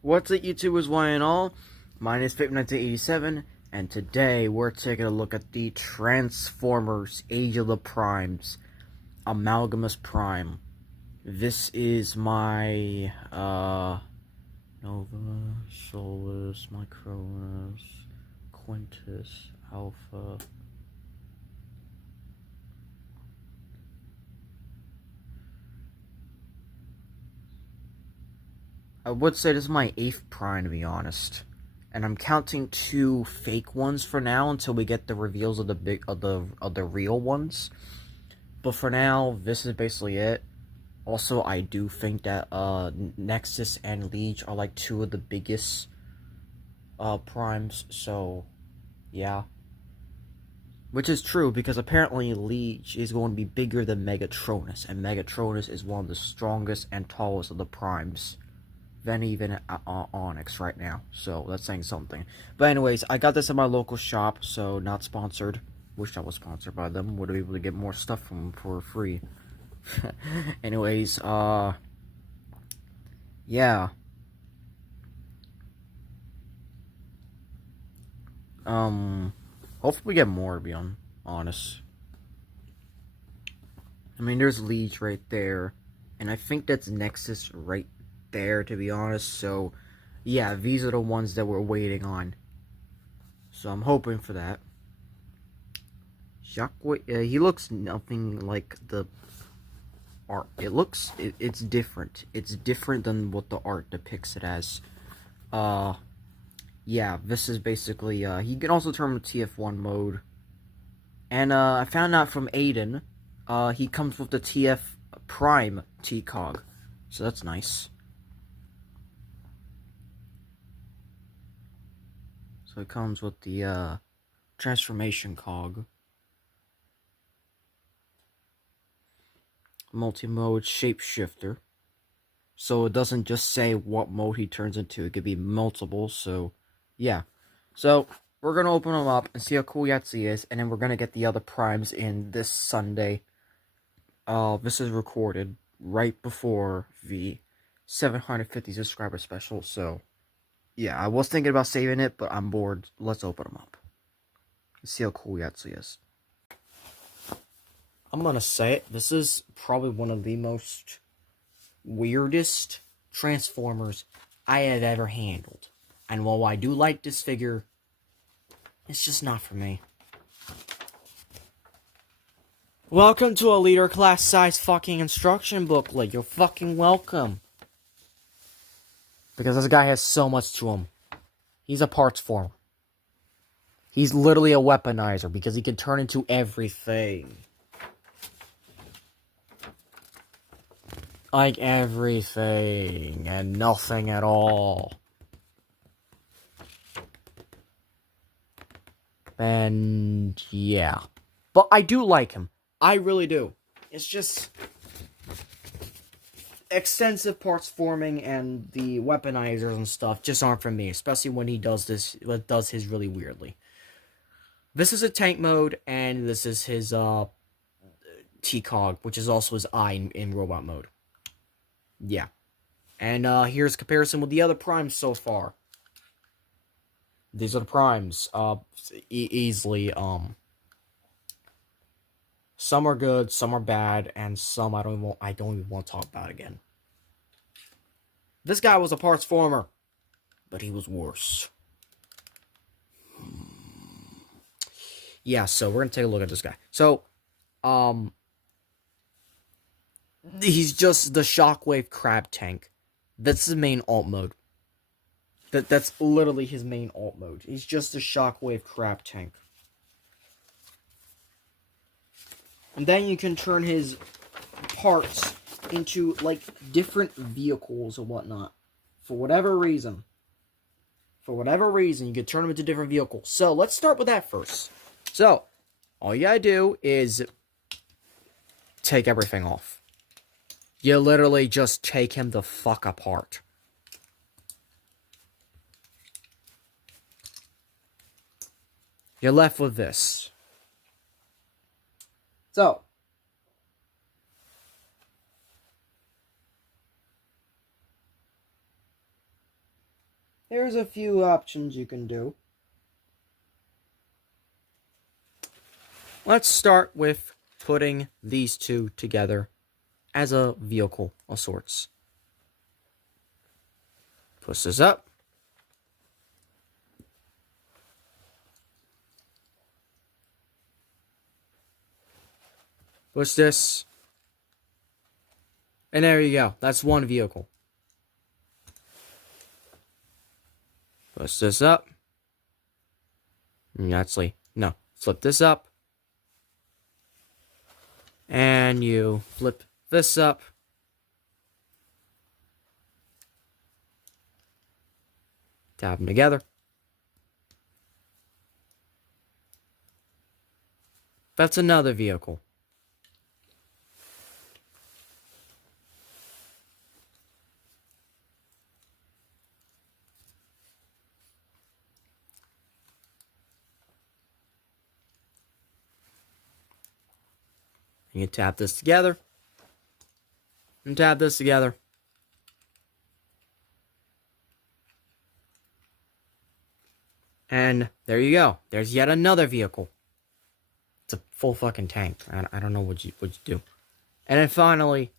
What's up, YouTubers, one and all? My name is Fape1987, and today we're taking a look at the Transformers Age of the Primes, Amalgamous Prime. This is my, Nova, Solus, Micronus, Quintus, Alpha. I would say this is my 8th Prime, to be honest. And I'm counting 2 fake ones for now until we get the reveals of the real ones. But for now, this is basically it. Also, I do think that Nexus and Liege are like 2 of the biggest primes, so yeah. Which is true, because apparently Liege is going to be bigger than Megatronus, and Megatronus is one of the strongest and tallest of the primes than even Onyx right now, so that's saying something. But anyways, I got this at my local shop, so not sponsored. Wish I was sponsored by them. Would be able to get more stuff from them for free. Anyways, yeah. Hopefully we get more, to be honest. I mean, there's Liege right there, and I think that's Nexus right there, to be honest. So yeah, these are the ones that we're waiting on, so I'm hoping for that. Jacques, he looks nothing like the art. It's different. It's different than what the art depicts it as. Yeah, this is basically, he can also turn with TF1 mode. And, I found out from Aiden, he comes with the TF Prime T-Cog. So that's nice. So it comes with the, transformation cog. Multi-mode shapeshifter. So it doesn't just say what mode he turns into. It could be multiple, so yeah. So we're going to open them up and see how cool Yahtzee is, and then we're going to get the other primes in this Sunday. This is recorded right before the 750 subscriber special, so yeah, I was thinking about saving it, but I'm bored. Let's open them up. Let's see how cool Yahtzee is. I'm gonna say it, this is probably one of the most weirdest Transformers I have ever handled. And while I do like this figure, it's just not for me. Welcome to a leader class size fucking instruction booklet. You're fucking welcome. Because this guy has so much to him. He's a parts former. He's literally a weaponizer because he can turn into everything. Like everything and nothing at all. And yeah. But I do like him. I really do. It's just extensive parts forming and the weaponizers and stuff just aren't for me, especially when he does his really weirdly. This is a tank mode, and this is his T-Cog, which is also his eye in robot mode. Yeah. And here's a comparison with the other primes so far. These are the primes. Easily, some are good, some are bad, and some I don't even want to talk about again. This guy was a parts former, but he was worse. Yeah, so we're gonna take a look at this guy. So, he's just the Shockwave Crab Tank. That's his main alt mode. That's literally his main alt mode. He's just a Shockwave Crab Tank. And then you can turn his parts into, like, different vehicles or whatnot. For whatever reason. You can turn them into different vehicles. So, let's start with that first. So, all you gotta do is take everything off. You literally just take him the fuck apart. You're left with this. So, there's a few options you can do. Let's start with putting these two together as a vehicle of sorts. Push this up. Push this. And there you go. That's one vehicle. Push this up. Actually, no. Flip this up. And you flip this up. Tap them together. That's another vehicle. You tap this together. And tap this together. And there you go. There's yet another vehicle. It's a full fucking tank. I don't know what you do. And then finally,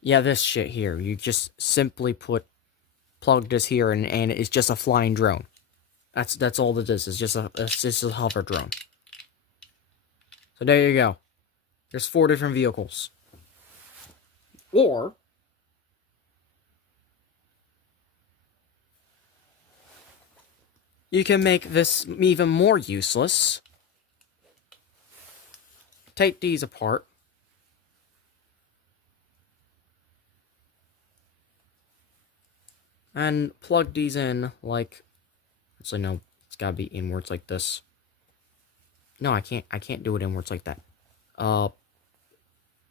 yeah, this shit here. You just simply plug this here, and it's just a flying drone. That's all that this is. It's just a hover drone. So there you go. There's 4 different vehicles. Or you can make this even more useless. Take these apart. And plug these in like... Actually, no. It's gotta be inwards like this. No, I can't do it inwards like that.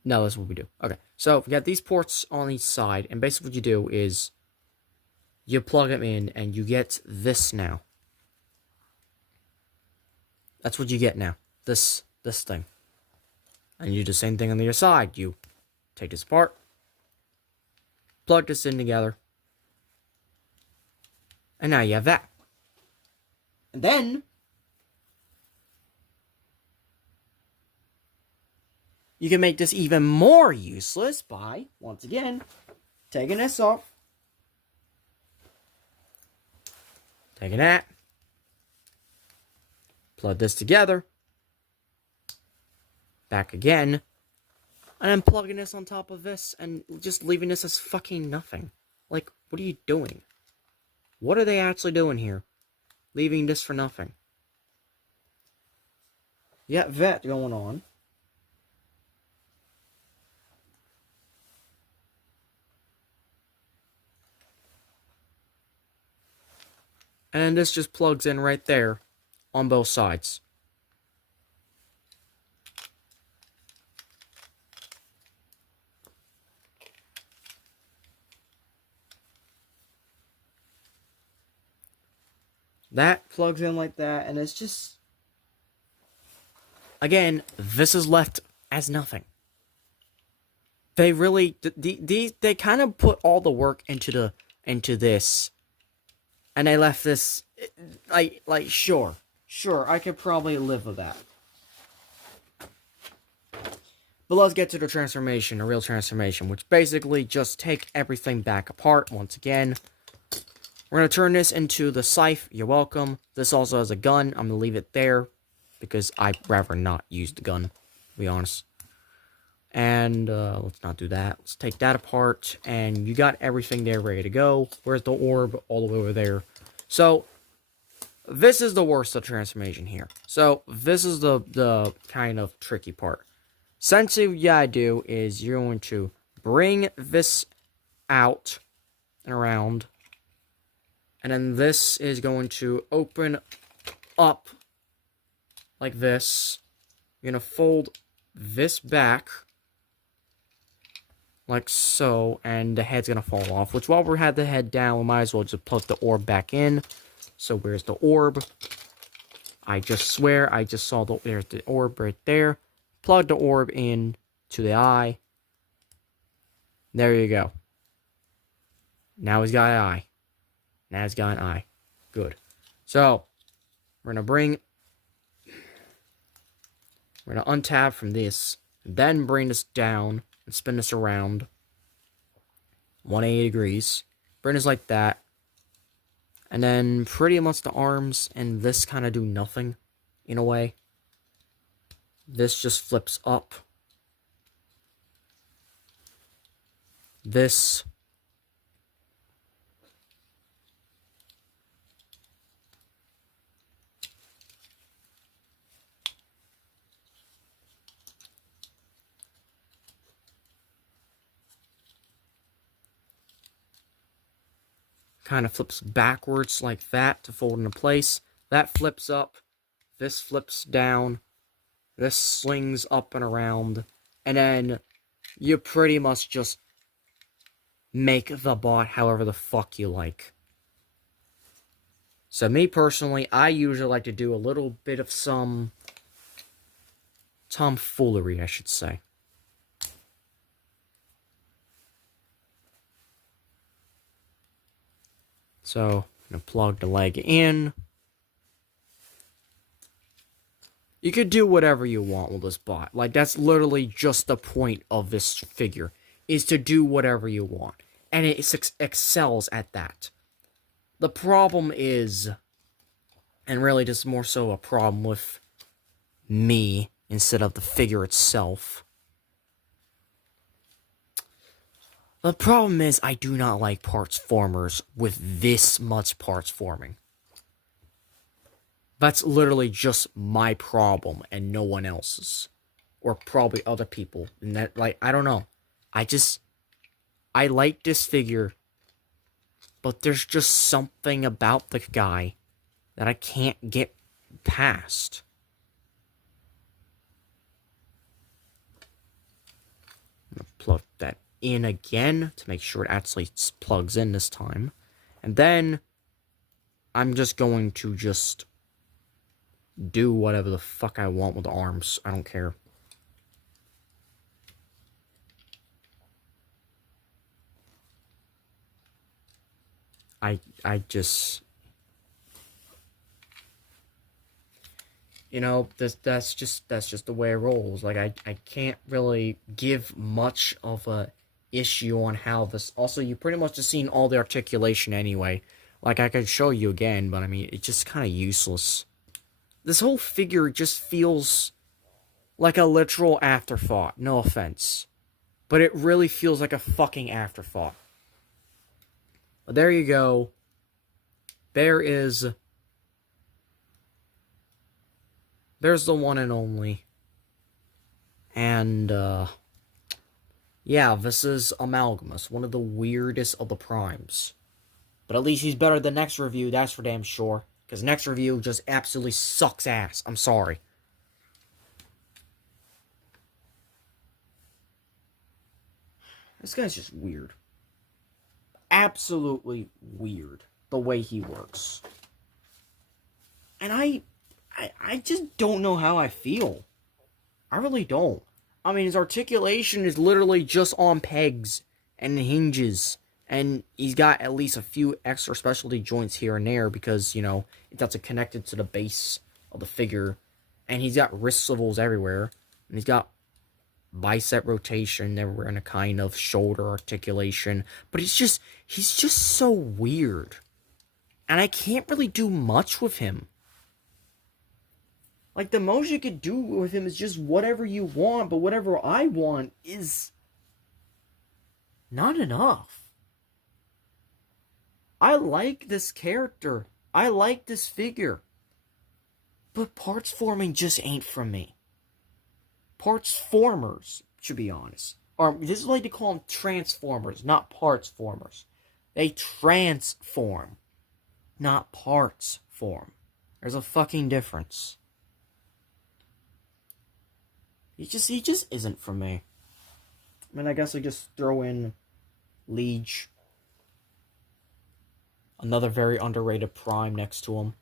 No, that's what we do. Okay, so we got these ports on each side, and basically what you do is you plug them in, and you get this now. That's what you get now. This thing. And you do the same thing on the other side. You take this apart, plug this in together, and now you have that. And then you can make this even more useless by, once again, taking this off, taking that, plug this together, back again, and then plugging this on top of this, and just leaving this as fucking nothing. Like, what are you doing? What are they actually doing here? Leaving this for nothing. You got that going on. And this just plugs in right there on both sides. That plugs in like that, and it's just... Again, this is left as nothing. They really... They kind of put all the work into this. And they left this... Like, sure, I could probably live with that. But let's get to the transformation, the real transformation, which basically just take everything back apart once again. We're going to turn this into the scythe. You're welcome. This also has a gun. I'm going to leave it there because I'd rather not use the gun, to be honest. And let's not do that. Let's take that apart. And you got everything there ready to go. Where's the orb? All the way over there. So, this is the worst of transformation here. So, this is the kind of tricky part. Essentially, what you gotta do is you're going to bring this out and around. And then this is going to open up like this. You're going to fold this back like so, and the head's going to fall off. Which, while we had the head down, we might as well just plug the orb back in. So, where's the orb? I just swear I just saw there's the orb right there. Plug the orb in to the eye. There you go. Now he's got an eye. Now he's got an eye. Good. So, we're going to untap from this, then bring this down, and spin this around 180 degrees. Bring this like that. And then pretty much the arms and this kind of do nothing, in a way. This just flips up. This kind of flips backwards like that to fold into place. That flips up. This flips down. This slings up and around. And then you pretty much just make the bot however the fuck you like. So me personally, I usually like to do a little bit of some tomfoolery, I should say. So, I'm going to plug the leg in. You could do whatever you want with this bot. Like, that's literally just the point of this figure, is to do whatever you want. And it excels at that. The problem is, and really just more so a problem with me instead of the figure itself. The problem is I do not like parts formers with this much parts forming. That's literally just my problem and no one else's. Or probably other people. And that, like, I don't know. I like this figure. But there's just something about the guy that I can't get past. I'm going to plug that in again to make sure it actually plugs in this time. And then I'm just going to just do whatever the fuck I want with the arms. I don't care. I just, you know, that's just the way it rolls. Like I can't really give much of a issue on how this. Also, you pretty much just seen all the articulation anyway. Like I could show you again, but I mean it's just kind of useless. This whole figure just feels like a literal afterthought. No offense, but it really feels like a fucking afterthought. But there you go. There's the one and only. And, yeah, this is Amalgamous, one of the weirdest of the primes. But at least he's better than next review, that's for damn sure. Because next review just absolutely sucks ass. I'm sorry. This guy's just weird. Absolutely weird the way he works. And I just don't know how I feel. I really don't. I mean, his articulation is literally just on pegs and hinges. And he's got at least a few extra specialty joints here and there because, you know, that's connected to the base of the figure. And he's got wrist swivels everywhere. And he's got bicep rotation everywhere and a kind of shoulder articulation. But he's just so weird. And I can't really do much with him. Like, the most you could do with him is just whatever you want, but whatever I want is not enough. I like this character. I like this figure. But parts forming just ain't for me. Parts formers, to be honest. Or, this is like to call them transformers, not parts formers. They transform, not parts form. There's a fucking difference. He just isn't for me. I mean, I guess I just throw in Liege. Another very underrated prime next to him.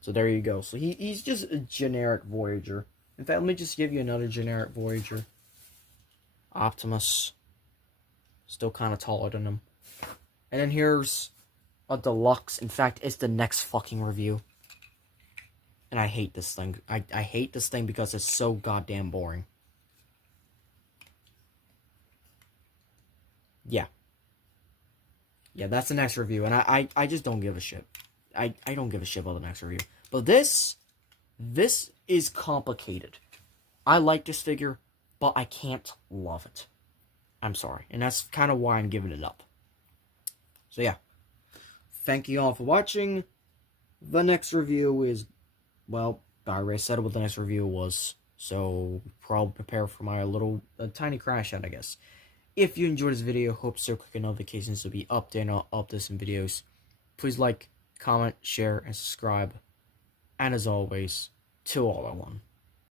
So there you go. So he's just a generic Voyager. In fact, let me just give you another generic Voyager. Optimus. Still kind of taller than him. And then here's a deluxe. In fact, it's the next fucking review. And I hate this thing. I hate this thing because it's so goddamn boring. Yeah. Yeah, that's the next review. And I just don't give a shit. I don't give a shit about the next review. But this is complicated. I like this figure, but I can't love it. I'm sorry. And that's kind of why I'm giving it up. So yeah. Thank you all for watching. The next review is, well, I already said what the next review was. So, probably prepare for my tiny crash out, I guess. If you enjoyed this video, hope so click on notifications to be updated on updates and videos. Please like, comment, share, and subscribe. And as always, Till All Are One.